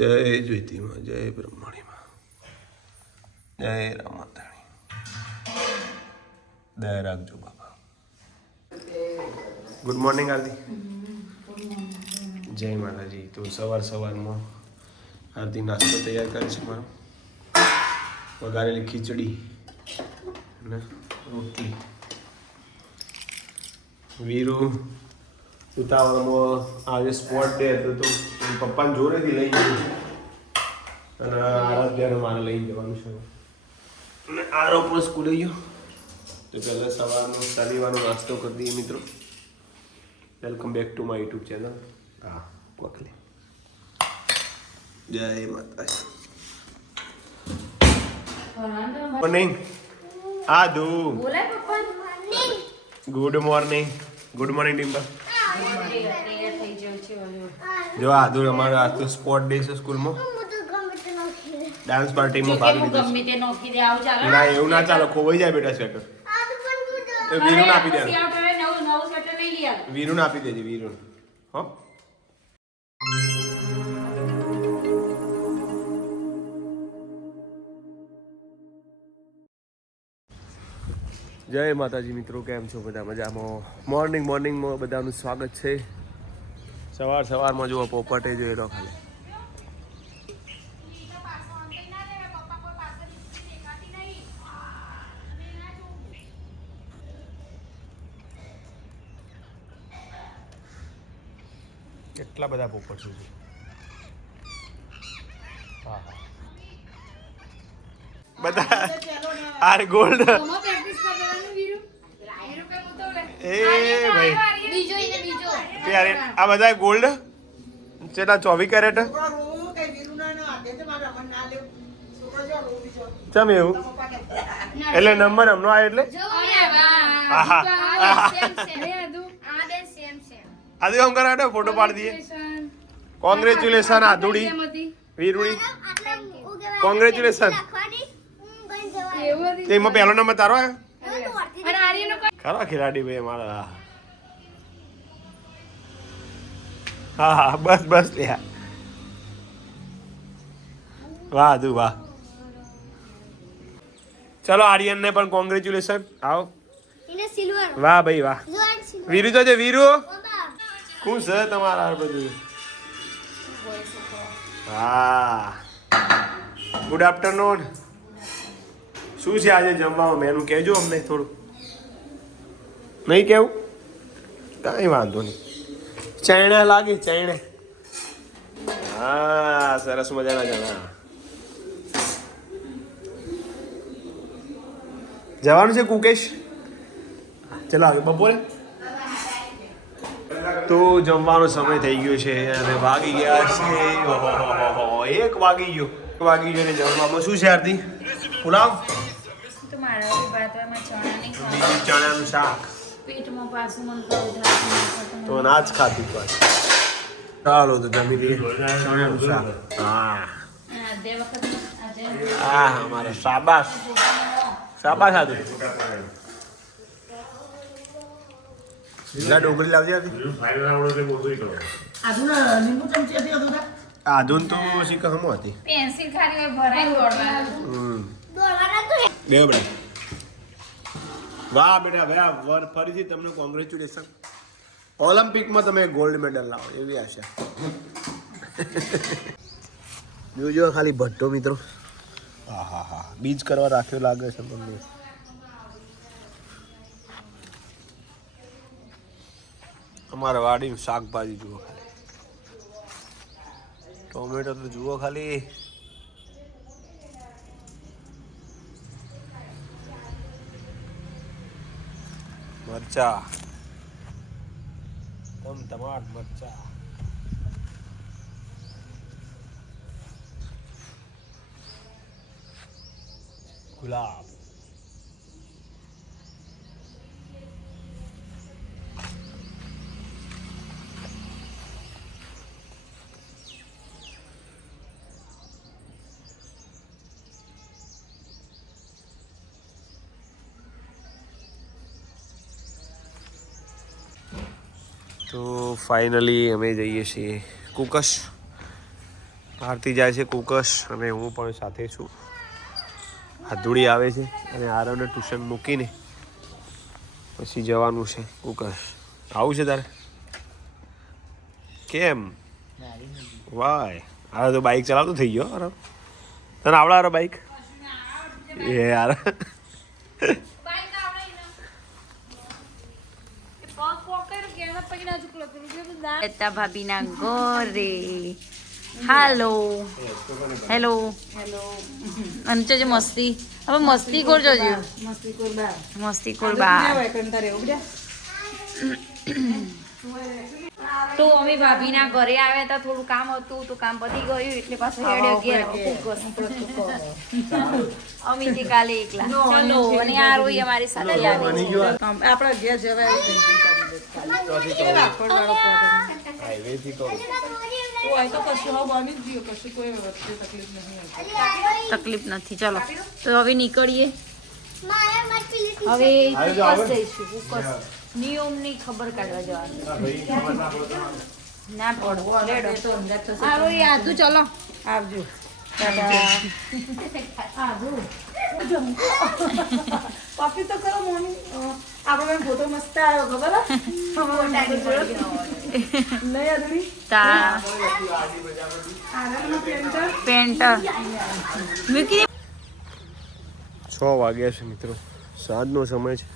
જય જ્યોતિમાં, જય બ્રહ્મણીમાં, જય રામાતાણી. દયા રાખજો બાબા. ગુડ મોર્નિંગ આરતી. જય માતાજી. તો સવારમાં આરતી નાસ્તો તૈયાર કરે છે મારો. વઘારેલી ખીચડી અને રોટલી. વીરુ ઉતાવળમાં આજે સ્પોટ ડે હતો તો પપ્પાને જોડેથી લઈ ગયું અને આરાધ્યાને મારે લઈ જવાનું છે. અને આરો પણ સ્કૂલે ગયો તો પહેલાં સવારનો શનિવારનો નાસ્તો કરી દઈએ મિત્રો. Welcome back to my YouTube channel. હા કોકલી. જય માતાજી. મોર્નિંગ. આદુ. Good morning. Good morning Dimple. જો આદુ અમારો આજ તો સ્પોર્ટ ડે છે સ્કૂલમાં. ડાન્સ પાર્ટીમાં ભાગ લીધો છે. ના એવું ના ચાલો, ખોવાઈ જાય બેટા સ્વેટર. વીરુને આપી દે. વીરુને આપી દેજે. વીરુને હો. જય માતાજી મિત્રો, કેમ છો બધા? મજામાં? મોર્નિંગમાં બધાનું સ્વાગત છે. સવારમાં જુઓ પોપટે જોઈ લો ખાલી. કેટલા બધા પોપટ છે. હા બધા આર ગોલ્ડ. એ ભાઈ ત્યારે આ બધા ગોલ્ડ ચેલા 24 કેરેટ. ચમ એવું એટલે નંબર હમનો આવ્યો એટલે આદુ આમ કરાવે ફોટો પાડી દઈએ. કોંગ્રેચ્યુલેશન આદુડી વીરુડી, કોંગ્રેચ્યુલેશન. તેમાં પહેલો નંબર તારો આવ્યો. ખરા ખેલાડી ભાઈ અમારા. હા બસ લે. વાહ દુ વાહ. ચલો આર્યન ને પણ કોંગ્રેચ્યુલેશન. આવો. વાહ ભાઈ વાહ. વીરુ તો છે. વીરુ શું છે તમારા બધું? હા ગુડ આફ્ટરનૂન. શું છે આજે જમવામાં મેનુ કહેજો અમને થોડું. નહીં કેવું? કાંઈ વાંધો નહીં. ચણા લાગે ચણે. હા સરસ મજાના ચણા. જવાનું છે કુકેશ? ચલો આગળ બપોરે. તો જમવાનો સમય થઈ ગયો છે અને વાગી ગયા છે 1 વાગી ગયો. 1 વાગી ગયો ને જમવામાં શું છે આરતી? પુલાવ. ચણાનું શાક. તો ના જ ખાતી પણ. ચાલો તો જમી લઈએ ચણાનું શાક. હા અમારે શાબાશ આદુ. ડોગરી લાવજે આધુન તો શીખ હમો હતી. બે બડા. વાહ બેટા વાહ. ફરીથી તમને કોંગ્રેચ્યુલેશન. ઓલિમ્પિકમાં તમે ગોલ્ડ મેડલ લાવો એવી આશા. જોજો ખાલી ભટ્ટો મિત્રો. હા બીજ કરવા રાખ્યો લાગે છે તમને. અમારા વાડી શાકભાજી જુઓ ખાલી. ટોમેટો તો જુઓ ખાલી. મરચા ટમાટ મરચા. ગુલાબ. તો ફાઇનલી અમે જઈએ છીએ કુકસ. આરતી જાય છે કુકસ અને હું પણ સાથે છું. હાથુડી આવે છે અને આરવને ટ્યુશન મૂકીને પછી જવાનું છે કુકસ. આવું છે તારે? કેમ? વાય આ તો બાઇક ચલાવતો થઈ ગયો. આરવ તને આવડે આરવ બાઇક? એ યાર ભાભીના ગોરે હાલો હેલો અને જોજે મસ્તી હવે મસ્તી કોર જોજો મસ્તી કોર બા તો અમે ભાભીના ઘરે આવ્યા હતા. થોડું કામ હતું તો કામ પતી ગયું એટલે પાછું હેડે ઘેર અમિત કાલે એકલા ચલો અને આ રોઈ અમારી સાથે આવી આપણા ઘેર જવાય તકલીફ નથી. ચલો તો હવે નીકળીએ. હવે જઈશું નિયમની ખબર કાઢવા જવાનું ના પડો રેડો તું ચલો આવજો કોફી તો કરો મોની આપણો ફોટો મસ્ત આવ્યો ખબર પેન્ટ મૂકી 6 વાગ્યા છે મિત્રો. સાંજનો સમય છે.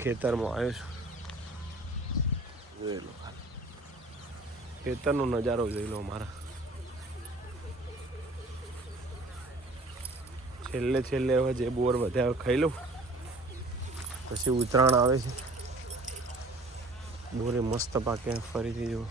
ખેતરમાં આવ્યો છું. જોઈ લો ખેતરનો નજારો જોઈ લો મારા. છેલ્લે હવે જે બોર વધ્યા ખાઈ લઉં પછી ઉત્તરાયણ આવે છે. બોરે મસ્ત પાકે ફરીથી જો.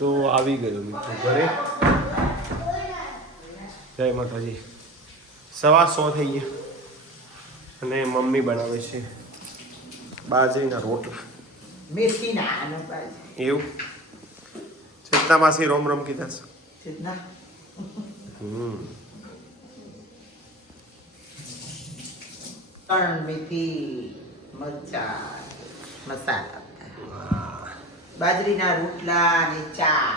તો આવી ગયો મિત્રો ઘરે. જય માતાજી. 1:15 થઈ ગયા અને મમ્મી બનાવે છે બાજરીના રોટલા. એવું ચેતના માસી રોમ રોમ કીધા છે. મેથી મસાલા બાજરીના રોટલા અને ચા.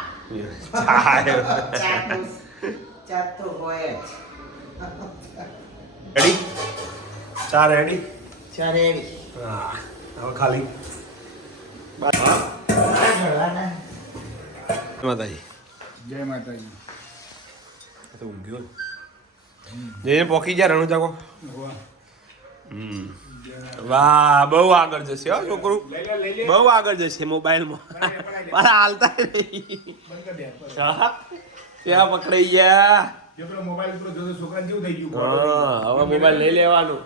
ચા તો હોય જ. રેડી? ચા રેડી? ચા રેડી. હા હવે ખાલી માતાજી. જય માતાજી. તો ઊંઘ્યો જઈને પોકી જાય રણુ જાગો. વાહ બહુ આગળ જશે હો છોકરું. બહુ આગળ જશે મોબાઈલમાં. મારા હાલતા નહીં. ત્યાં પકડાઈ ગયા. હવે મોબાઈલ લઈ લેવાનું.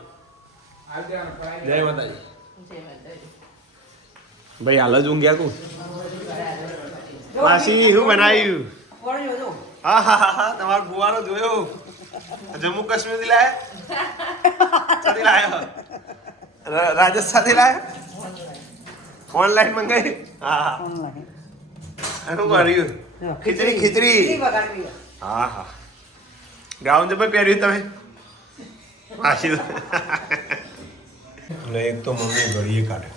જય માતાજી. ભાઈ હાલ જ ઊંઘ્યા કુ માસી શું બનાવ્યું? હા હા હા તમારો બુવાનો જોયો. જમ્મુ કાશ્મીર થી લાયા? રાજસ્થાન થી લાયા? ઓનલાઈન મંગાવી? હા શું કર્યું? ખીચડી. હા હા ગાઉન જબર પહેર્યું તમે માસી? એક તો મમ્મી ઘડીએ કાઢે.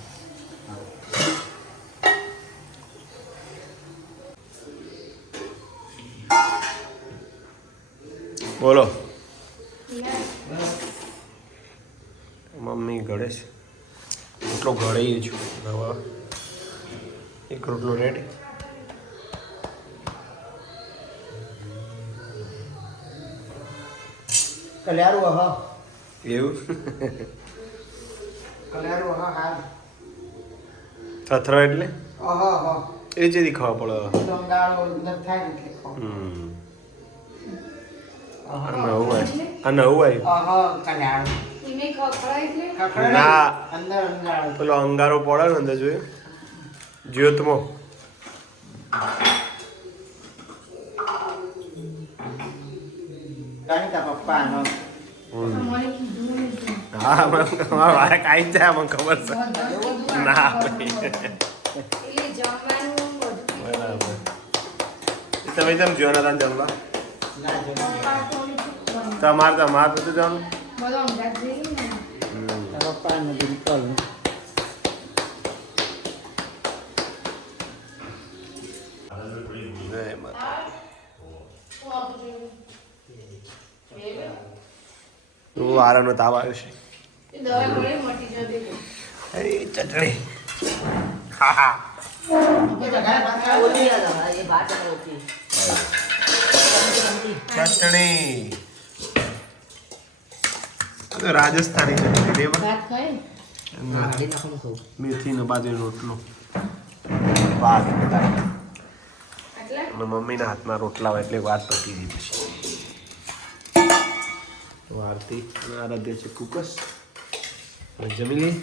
બોલો મમ્મી ઘડે છે. રોટલો ઘડીએ છું. હવે એક રોટલો રેડી. કલ્યારું હા એવું કલ્યારું હા હાલ થથરો એટલે હા એ જેથી ખાવા પડે. દાળ અંદર થાય ને એટલે ખાવ. આ નવું આવ્યું. કલ્યારું ના પેલો અંગારો પડે ને અંદર જોયું જ્યોતમાં હા મારા વારે કાઈ જ જાય મને ખબર છે ના ભાઈ બરાબર તમે જેમ જ્યો ના જમવા તમારે બધું જવાનું વારાનો તાવ આવ્યો છે ચટણી હા હા ચટણી રાજસ્થાની ચટણી મેથી નો બાજુ રોટલો ભાત મમ્મીના હાથમાં રોટલા હોય એટલે વાત પતી ગઈ પછી વારતી અને આરાધ્ય છે કુકસ જમી લઈ